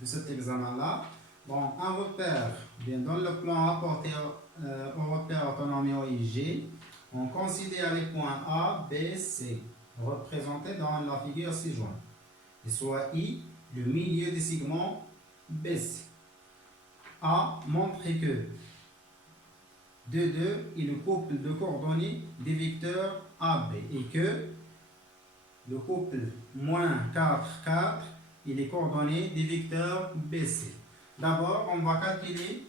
de cet examen-là. Bon, un repère, bien dans le plan apporté au repère autonomie OIG, on considère les points A, B, C, représentés dans la figure ci-jointe, et soit I, le milieu des segments BC. A montre que 2, 2 est le couple de coordonnées des vecteurs AB et que le couple moins 4, 4 est les coordonnées des vecteurs BC. D'abord, on va calculer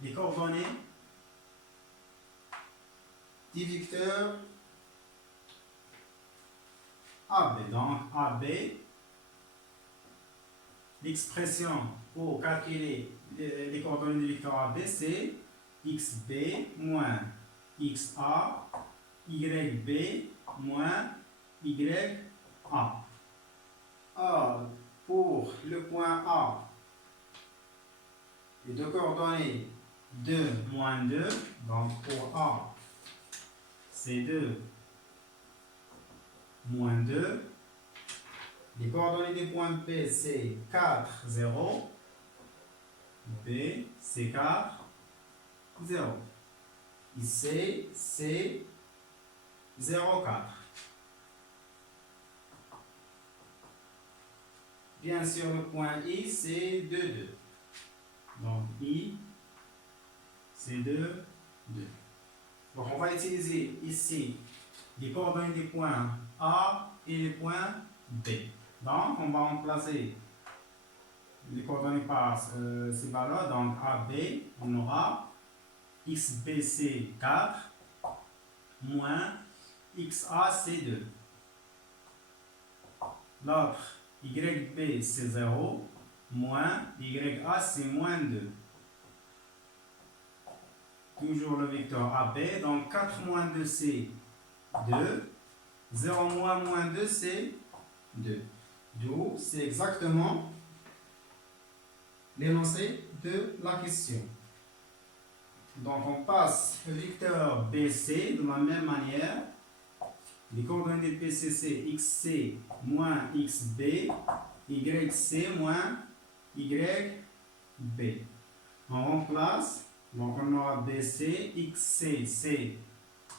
les coordonnées des vecteurs AB. Donc, AB, l'expression pour calculer les coordonnées du vecteur AB, c'est xb moins xa, yb moins ya. Or, pour le point A, les deux coordonnées 2, moins 2, donc pour A, c'est 2, moins 2. Les coordonnées des points B, c'est 4, 0. B, c'est 4, 0. Ici, c'est 0, 4. Bien sûr, le point I, c'est 2, 2. Donc, I, c'est 2, 2. Donc, on va utiliser ici les coordonnées des points A et les points B. Donc, on va remplacer les coordonnées par ces valeurs. Donc, AB, on aura XBC 4 moins XA, c'est 2. L'autre, YB, c'est 0 moins YA, c'est moins 2. Toujours le vecteur AB. Donc, 4 moins 2, c'est 2. 0 moins 2, c'est 2. D'où, c'est exactement l'énoncé de la question. Donc, on passe le vecteur BC de la même manière. Les coordonnées de BC, c'est XC moins XB, YC moins YB. On remplace, donc on aura BC, XC, c'est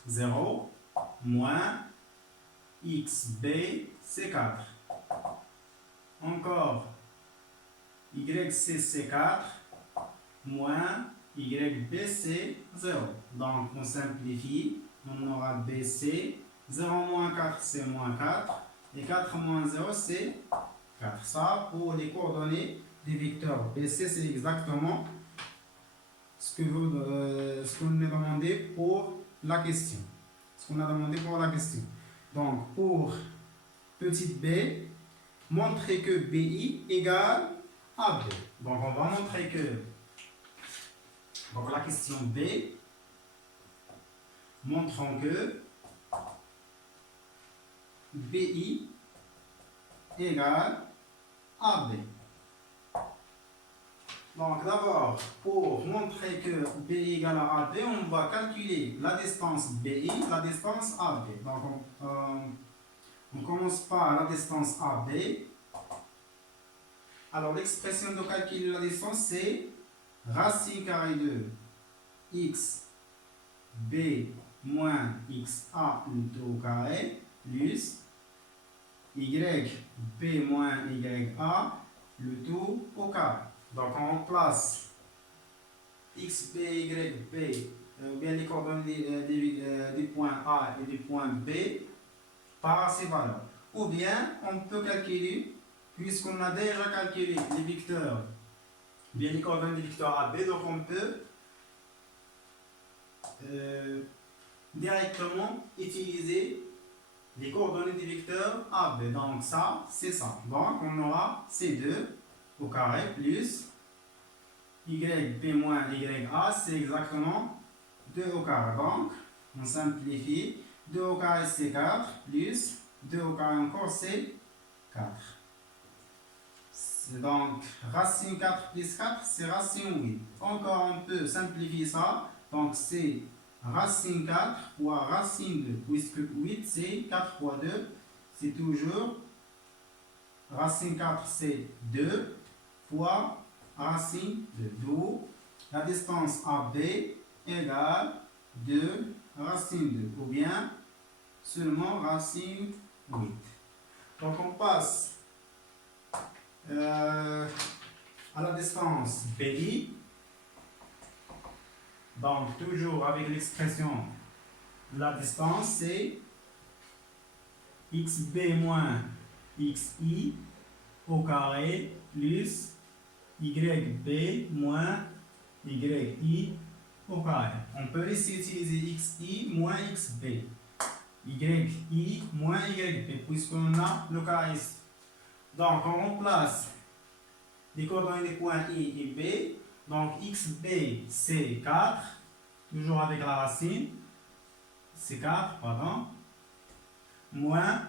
0, moins XB, c'est 4. Encore, YC, c'est 4, moins YB, c'est 0. Donc, on simplifie, on aura BC, 0 moins 4, c'est moins 4, et 4 moins 0, c'est 4. Ça, pour les coordonnées des vecteurs BC, c'est exactement ce qu'on a demandé pour la question. Donc, pour petite b, montrer que BI égale AB. Donc, on va montrer que, donc la question B, montrons que BI égale AB. Donc d'abord, pour montrer que BI égale à AB, on va calculer la distance BI, la distance AB. Donc on commence par la distance AB. Alors l'expression de calcul de la distance, c'est racine carrée de x b moins xa tout au carré plus yb moins ya le tout au carré. Donc on remplace x, b, y, b, bien les coordonnées des points A et des points B par ces valeurs. Ou bien on peut calculer, puisqu'on a déjà calculé les vecteurs, bien les coordonnées des vecteurs AB, donc on peut directement utiliser les coordonnées des vecteurs AB. Donc ça, c'est ça. Donc on aura C2 au carré plus YB moins YA, c'est exactement 2 au carré. Donc on simplifie. 2 au carré, c'est 4 plus 2 au carré encore, c'est 4. Donc racine 4 plus 4, c'est racine 8. Encore on peut simplifier ça. Donc c'est racine 4 fois racine 2, puisque 8 c'est 4 fois 2, c'est toujours racine 4 c'est 2 fois racine de 2. La distance AB égale 2 racine 2, ou bien seulement racine 8. Donc on passe à la distance BI. Donc toujours avec l'expression la distance, c'est xb moins xi au carré plus yb moins yi au carré. On peut ici utiliser xi moins xb, yi moins yb, puisqu'on a le carré ici. Donc on remplace les coordonnées des points i et b. Donc xb c'est 4, toujours avec la racine, c'est 4, pardon, moins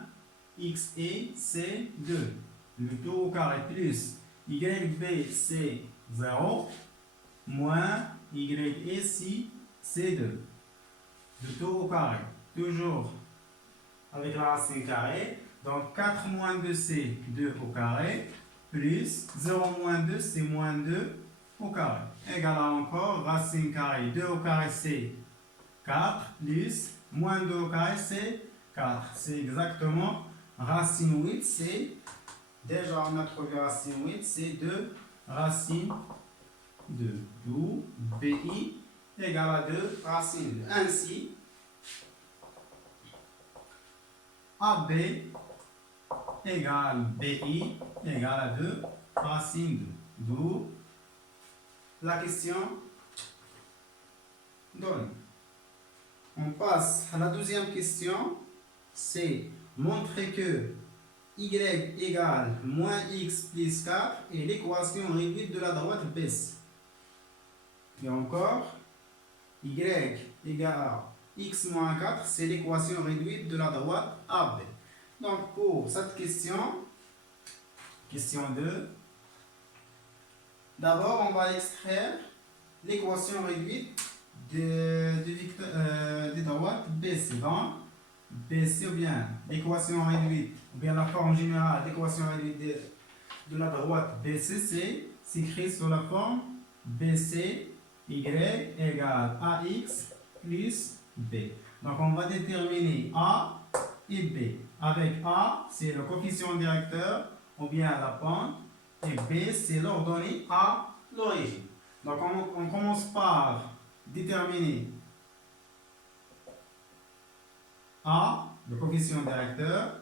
xe c'est 2, le tout au carré, plus yb c'est 0, moins yi c'est 2, le tout au carré, toujours avec la racine carrée. Donc 4 moins 2 c'est 2 au carré, plus 0 moins 2 c'est moins 2 au carré. Égal à encore racine carrée, 2 au carré c'est 4, plus moins 2 au carré c'est 4. C'est exactement racine 8, c'est déjà on a trouvé racine 8, c'est 2 racine 2. D'où BI égale à 2 racine 2. Ainsi, AB égale BI égale à 2 racine 2. D'où la question donne. On passe à la deuxième question, c'est montrer que y égale moins x plus 4 est l'équation réduite de la droite BC. Et encore, y égale x moins 4, c'est l'équation réduite de la droite AB. Donc pour cette question, question 2, d'abord on va extraire l'équation réduite de droite BC. Donc BC ou bien l'équation réduite, ou bien la forme générale d'équation réduite de la droite BC, c'est s'écrit sous la forme BC y égale AX plus B. Donc on va déterminer A et B. Avec A, c'est le coefficient directeur ou bien la pente, et B, c'est l'ordonnée à l'origine. Donc on commence par déterminer A, le coefficient directeur.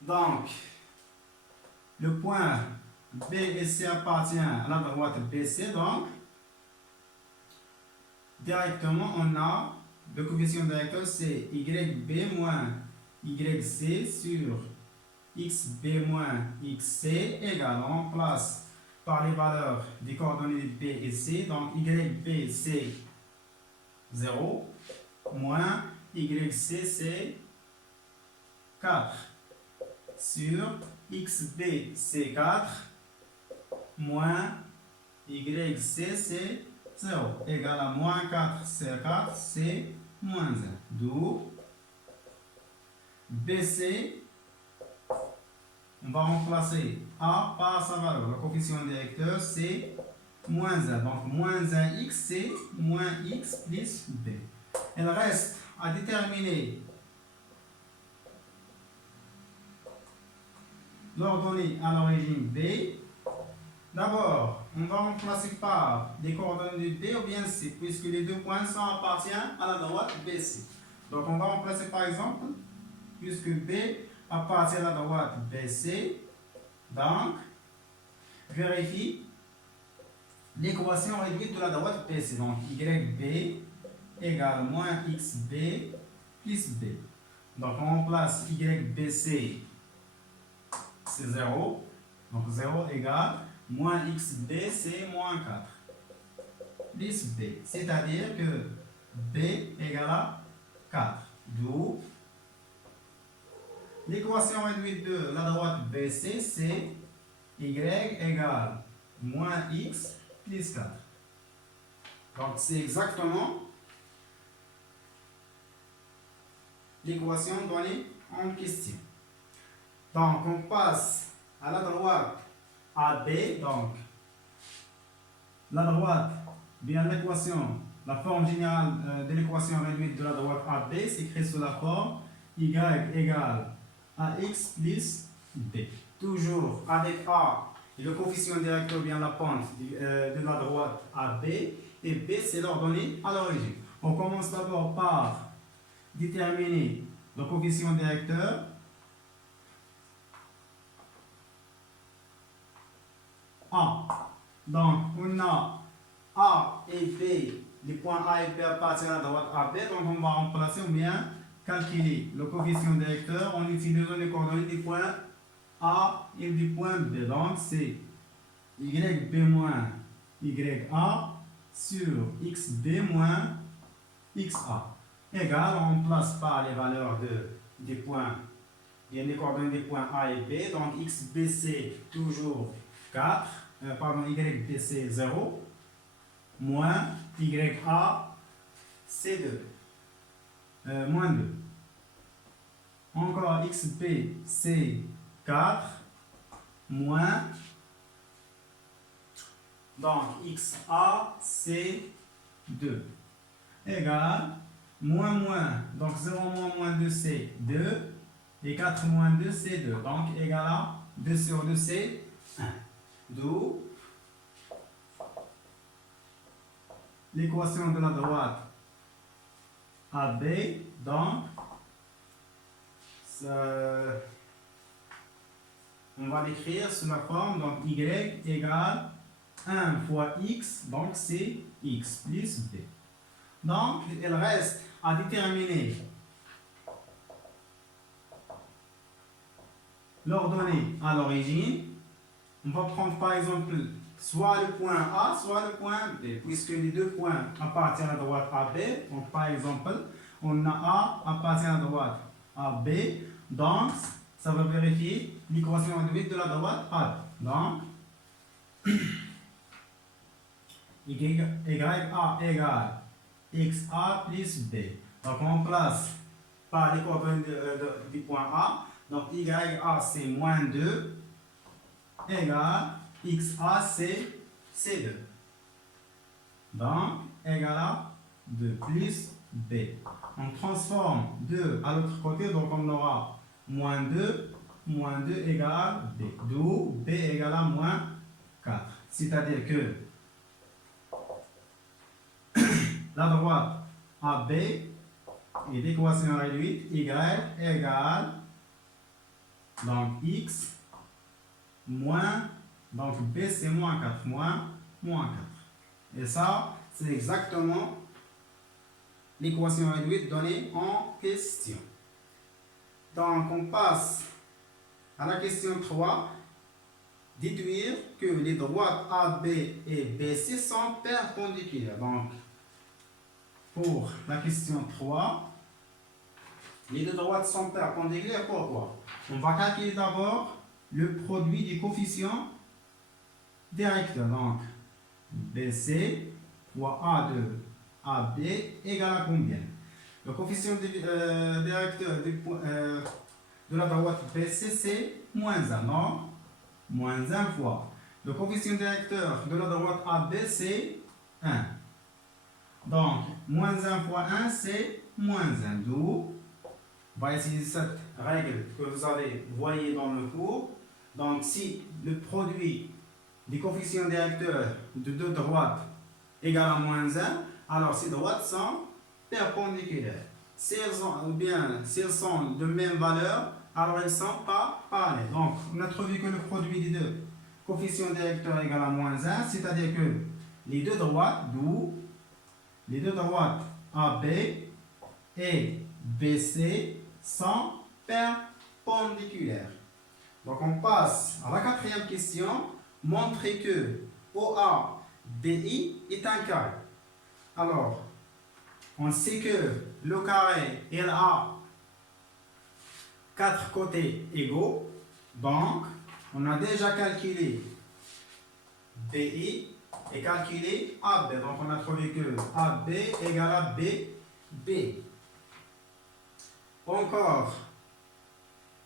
Donc, le point B et C appartient à la droite BC. Donc, directement, on a le coefficient directeur, c'est YB moins YC sur XB moins XC égale, on remplace par les valeurs des coordonnées B et C. Donc, YB, c'est 0, moins YC, c'est 4, sur XB, c'est 4, moins YC, c'est 0, égal à moins 4, c'est 4, c'est moins 1. D'où BC, on va remplacer A par sa valeur. Le coefficient directeur, c'est moins 1. Donc, moins 1x, c'est moins x plus b. Il reste à déterminer l'ordonnée à l'origine B. D'abord, on va remplacer par des coordonnées de B ou bien C, puisque les deux points appartiennent à la droite BC. Donc, on va remplacer par exemple, puisque B appartient à la droite BC, donc, vérifie l'équation réduite de la droite BC. Donc, YB égale moins XB plus B. Donc, on remplace YBC, c'est 0. Donc, 0 égale moins XB, c'est moins 4. Plus B. C'est-à-dire que B égale à 4. D'où l'équation réduite de la droite BC, c'est Y égale moins X plus 4. Donc, c'est exactement l'équation donnée en question. Donc, on passe à la droite AB, donc la droite, bien l'équation, la forme générale de l'équation réduite de la droite AB s'écrit sous la forme y égale ax plus b. Toujours avec a, le coefficient directeur bien la pente de la droite AB, et b c'est l'ordonnée à l'origine. On commence d'abord par déterminer le coefficient directeur. A. Donc, on a A et B, les points A et B appartiennent à la droite AB, donc on va remplacer ou bien calculer le coefficient directeur en utilisant les coordonnées des points A et du point B. Donc, c'est YB moins YA sur XB moins XA égale, on remplace par les valeurs des points, bien les coordonnées des points A et B, donc XBC toujours 4, YBC 0, moins YA C2, moins 2. Encore XB C 4, moins, donc XA C 2, égale, moins, donc 0 moins 2 c'est 2, et 4 moins 2 c'est 2, donc égal à 2 sur 2 c'est 1. D'où l'équation de la droite AB, donc on va l'écrire sous la forme, donc y égale 1 fois x, donc c'est x plus b. Donc il reste à déterminer l'ordonnée à l'origine. On va prendre par exemple soit le point A, soit le point B, puisque les deux points appartiennent à la droite AB. Donc par exemple, on a A appartient à la droite AB, donc ça va vérifier l'équation réduite de la droite AB. Donc, YA égale XA plus B. Donc on place par les coordonnées du point A. Donc YA c'est moins 2 égale XA c'est C2. Donc égal à 2 plus B. On transforme 2 à l'autre côté, donc on aura moins 2 égale B. D'où B égale à moins 4. C'est-à-dire que la droite AB est l'équation réduite Y égale donc X moins, donc B c'est moins 4, moins 4. Et ça, c'est exactement l'équation réduite donnée en question. Donc on passe à la question 3. Déduire que les droites AB et BC sont perpendiculaires. Donc, pour la question 3, les deux droites sont perpendiculaires. Pourquoi? On va calculer d'abord le produit des coefficients directeurs. Donc, BC fois A2 AB égale à combien? Le coefficient directeur de la droite BC c'est moins 1, non? Moins 1 fois. Le coefficient directeur de la droite AB c'est 1. Donc, moins 1 fois 1 c'est moins 1. D'où, on va utiliser cette règle que vous avez voyée dans le cours. Donc, si le produit des coefficients directeurs de deux droites égale à moins 1, alors ces droites sont perpendiculaires. Si elles sont de même valeur, alors elles ne sont pas parallèles. Donc, on a trouvé que le produit des deux coefficients directeurs égale à moins 1, c'est-à-dire que les deux droites, d'où les deux droites AB et BC sont perpendiculaires. Donc, on passe à la quatrième question. Montrer que OABI est un carré. Alors, on sait que le carré, il a 4 côtés égaux. Donc, on a déjà calculé BI et calculé AB. Donc, on a trouvé que AB égale à B. Encore,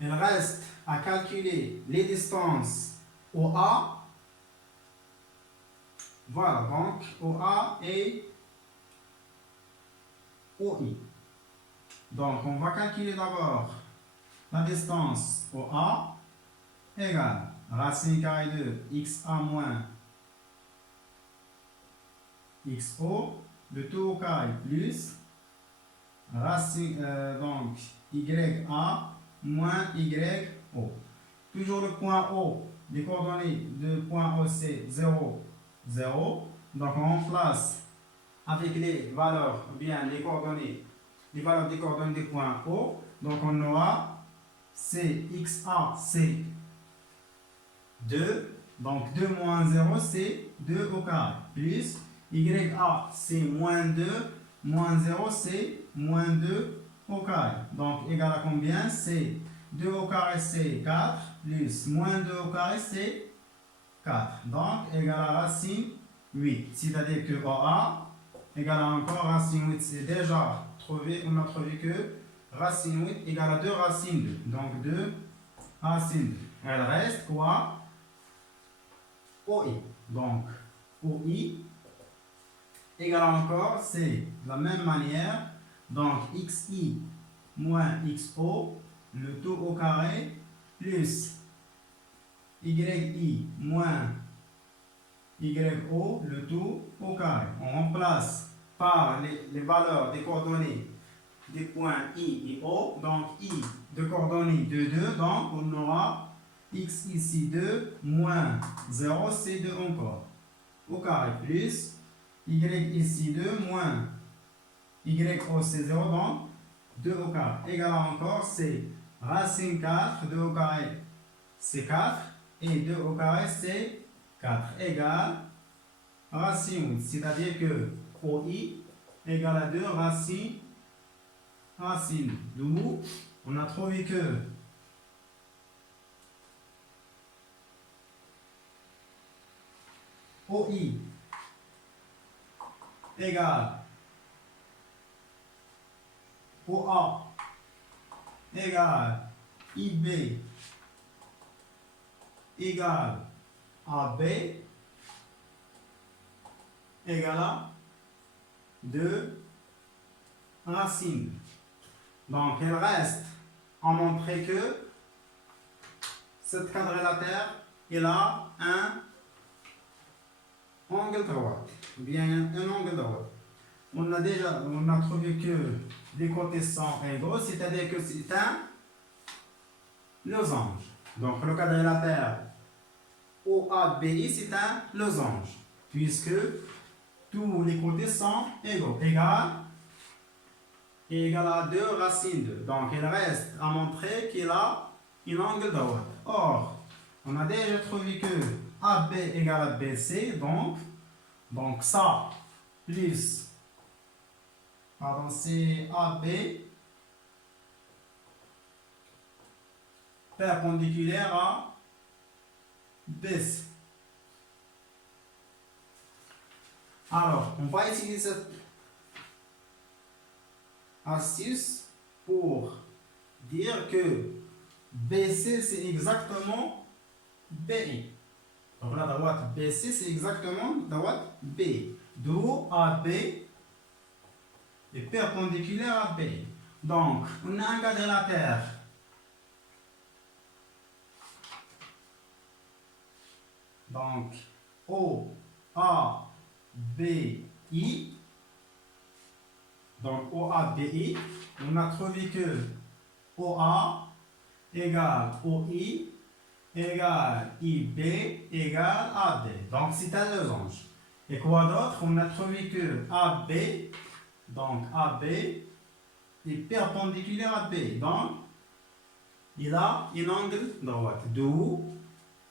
il reste à calculer les distances OA Voilà, donc OA et OI. Donc, on va calculer d'abord la distance OA égale racine carrée de XA moins XO, le tout au carré plus racine, donc YA moins YO. Toujours le point O, les coordonnées de point O c'est 0, 0. Donc on remplace avec les valeurs, ou bien les coordonnées, les valeurs des coordonnées des points O. Donc on aura CXA c'est 2. Donc 2 moins 0 c'est 2 au carré. Plus YA c'est moins 2. Moins 0 c'est moins 2 au carré. Donc égal à combien? C'est 2 au carré c'est 4. Plus moins 2 au carré c'est 4. Donc égal à racine 8. C'est-à-dire que OA égale à encore racine 8. C'est déjà trouvé. On a trouvé que racine 8 égale à 2 racine 2. Donc 2 racine 2. Elle reste quoi? OI. Donc OI égale encore, c'est la même manière. Donc XI moins XO, le tout au carré, plus YI moins YO, le tout au carré. On remplace par les valeurs des coordonnées des points I et O. Donc I de coordonnées de 2, donc on aura X ici 2 moins 0, c'est 2 encore. Au carré plus Y ici 2 moins YO c'est 0, donc 2 au carré. Égal encore, c'est racine 4, 2 au carré c'est 4, et 2 au carré c'est 4, égale racine 8. C'est-à-dire que OI égale à 2 racine. D'où on a trouvé que OI égale OA égale IB égale AB égale à 2 racines. Donc, il reste à montrer que cette quadrilatère, il a un angle droit, bien un angle droit. On a trouvé que les côtés sont égaux, c'est-à-dire que c'est un losange. Donc, le quadrilatère OABI, c'est un losange, puisque tous les côtés sont égaux, égal à 2 racine 2. Donc, il reste à montrer qu'il a un angle droit. Or, on a déjà trouvé que AB égale à BC, donc ça, plus, pardon, c'est AB perpendiculaire à BC. Alors, on va utiliser cette astuce pour dire que BC c'est exactement BI. Donc la droite BC c'est exactement la droite B. D'où AB est perpendiculaire à B. Donc on a un quadrilatère donc OABI. Donc OABI, on a trouvé que OA égale OI égale IB égale AD. Donc c'est un losange. Et quoi d'autre? On a trouvé que AB, donc AB est perpendiculaire à B. Donc il a un angle droit. D'où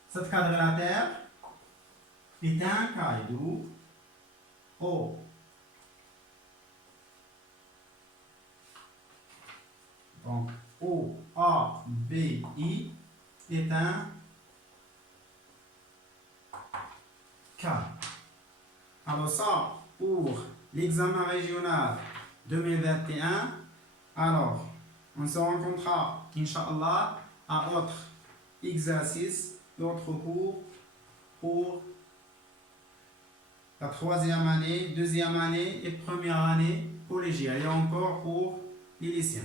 cette quadrilatère est un carré. D'où O. Donc OABI est un carré. Alors ça, pour l'examen régional 2021, alors on se rencontrera, Inch'Allah, à autre exercice, d'autres cours pour la troisième année, deuxième année et première année collégiale et encore pour les lycéens.